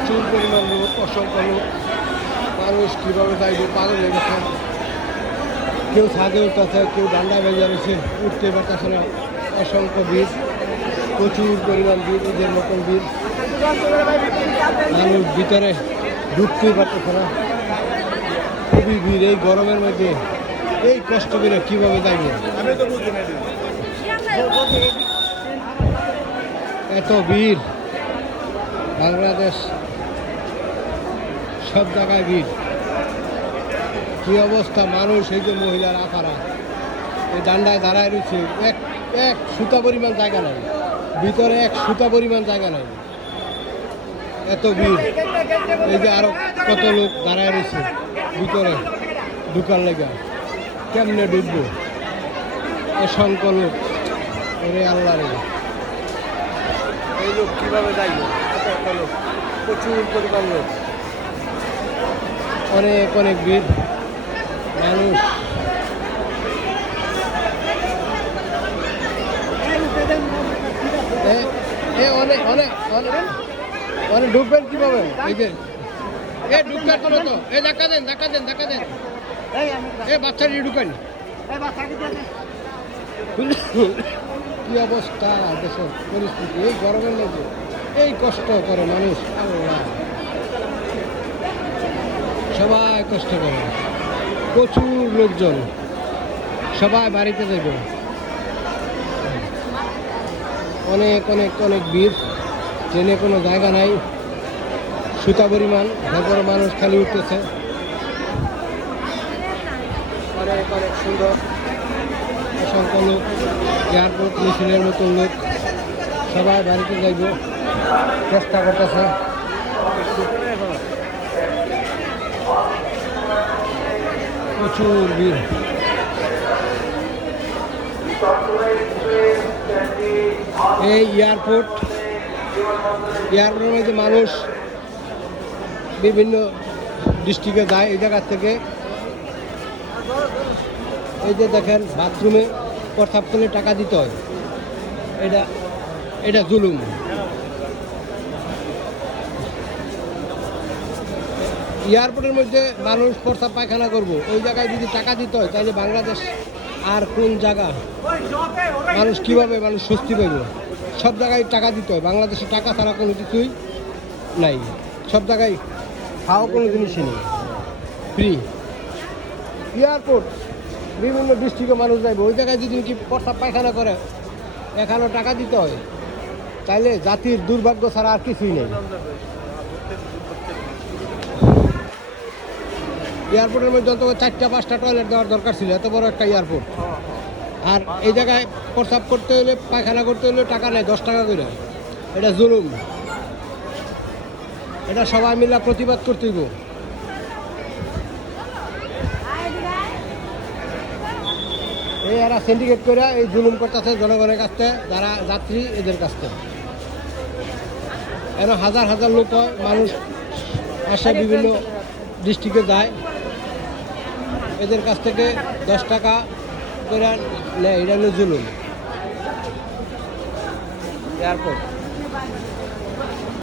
প্রচুর পরিমাণ লোক, অসংখ্য লোক। মানুষ কীভাবে যাইবে পাগল হয়ে গেছে। কেউ ছাদে উঠতেছে, কেউ ডান্ডায় বেজে রয়েছে, উঠতে পারতেছে না। অসংখ্য ভিড়, প্রচুর পরিমাণ ভিড়, ঈদের মতন ভিড়। মানুষ ভিতরে ঢুকতেই পারতেছে না, খুবই ভিড়। এই গরমের মধ্যে এই কষ্ট করে কীভাবে যাইবে? এত ভিড়, বাংলাদেশ সব জায়গায় ভিড়। কী অবস্থা! মানুষ, এই যে মহিলার আখারা এই ডান্ডায় দাঁড়ায় রয়েছে, এক সুতা পরিমাণ জায়গা নাই, ভিতরে এক সুতা পরিমাণ জায়গা নাই, এত ভিড়। এই যে আরো কত লোক দাঁড়ায় রয়েছে ভিতরে ঢুকার লেগে, কেমনে ঢুকবো? অসংখ্য লোক, ওরে আল্লাহ রে, এই লোক কীভাবে যাইব? এত লোক, প্রচুর পরিমাণ লোক, অনেক অনেক ভিড় মানুষ। অনেক অনেক অনেক অনেক ঢুকবেন কীভাবে? এই যে ঢুকবেন কোনো তো, ধাক্কা দেন, ধাক্কা দেন, ধাক্কা দেন, বাচ্চাটি ঢুকেন। কি অবস্থা দেশের পরিস্থিতি! এই গরমের মধ্যে এই কষ্ট করে মানুষ, আল্লাহ, সবাই কষ্ট করে, প্রচুর লোকজন, সবাই বাড়িতে যাবে। অনেক অনেক অনেক ভিড়, ট্রেনে কোনো জায়গা নাই, সুতা পরিমাণ, তারপর মানুষ খালি উঠতেছে। অনেক অনেক সুন্দর, অসংখ্য লোক, এয়ারপোর্ট মিছিলের মতো লোক, সবাই বাড়িতে যাইব চেষ্টা করতেছে। প্রচুর ভিড়। এই এয়ারপোর্টের মধ্যে মানুষ বিভিন্ন ডিস্ট্রিক্টে যায়। এই জায়গার থেকে এই যে দেখেন, বাথরুমে প্রস্রাব করলে টাকা দিতে হয়, এটা জুলুম। এয়ারপোর্টের মধ্যে মানুষ প্রস্রাব পায়খানা করবো, ওই জায়গায় যদি টাকা দিতে হয়, তাহলে বাংলাদেশ আর কোন জায়গা? মানুষ কীভাবে মানুষ স্বস্তি পাইব? সব জায়গায় টাকা দিতে হয়, বাংলাদেশে টাকা ছাড়া কোনো কিছুই নাই। সব জায়গায় খাওয়া কোনো জিনিসই নেই, ফ্রি। এয়ারপোর্ট বিভিন্ন ডিস্ট্রিক্টে মানুষ যাইবে, ওই জায়গায় যদি কি প্রস্রাব পায়খানা করে, এখানেও টাকা দিতে হয়, তাইলে জাতির দুর্ভাগ্য ছাড়া আর কিছুই নেই। এয়ারপোর্টের মধ্যে অন্তত 4-5টা টয়লেট দেওয়ার দরকার ছিল, এত বড় একটা এয়ারপোর্ট। আর এই জায়গায় প্রস্রাব করতে হলে, পায়খানা করতে হলে টাকা নেয়, 10 টাকা করে। এটা জুলুম, এটা সবাই মিলে প্রতিবাদ করতে হইব। এই এরা সিন্ডিকেট করে এই জুলুম করতেছে জনগণের কাছ থেকে, যারা যাত্রী এদের কাছ থেকে। এরা হাজার হাজার লোক হয়, মানুষ আসে, বিভিন্ন ডিস্ট্রিক্টে যায়, এদের কাছ থেকে 10 টাকা করে নেয়। এটা হলো জুলুম। এয়ারপোর্ট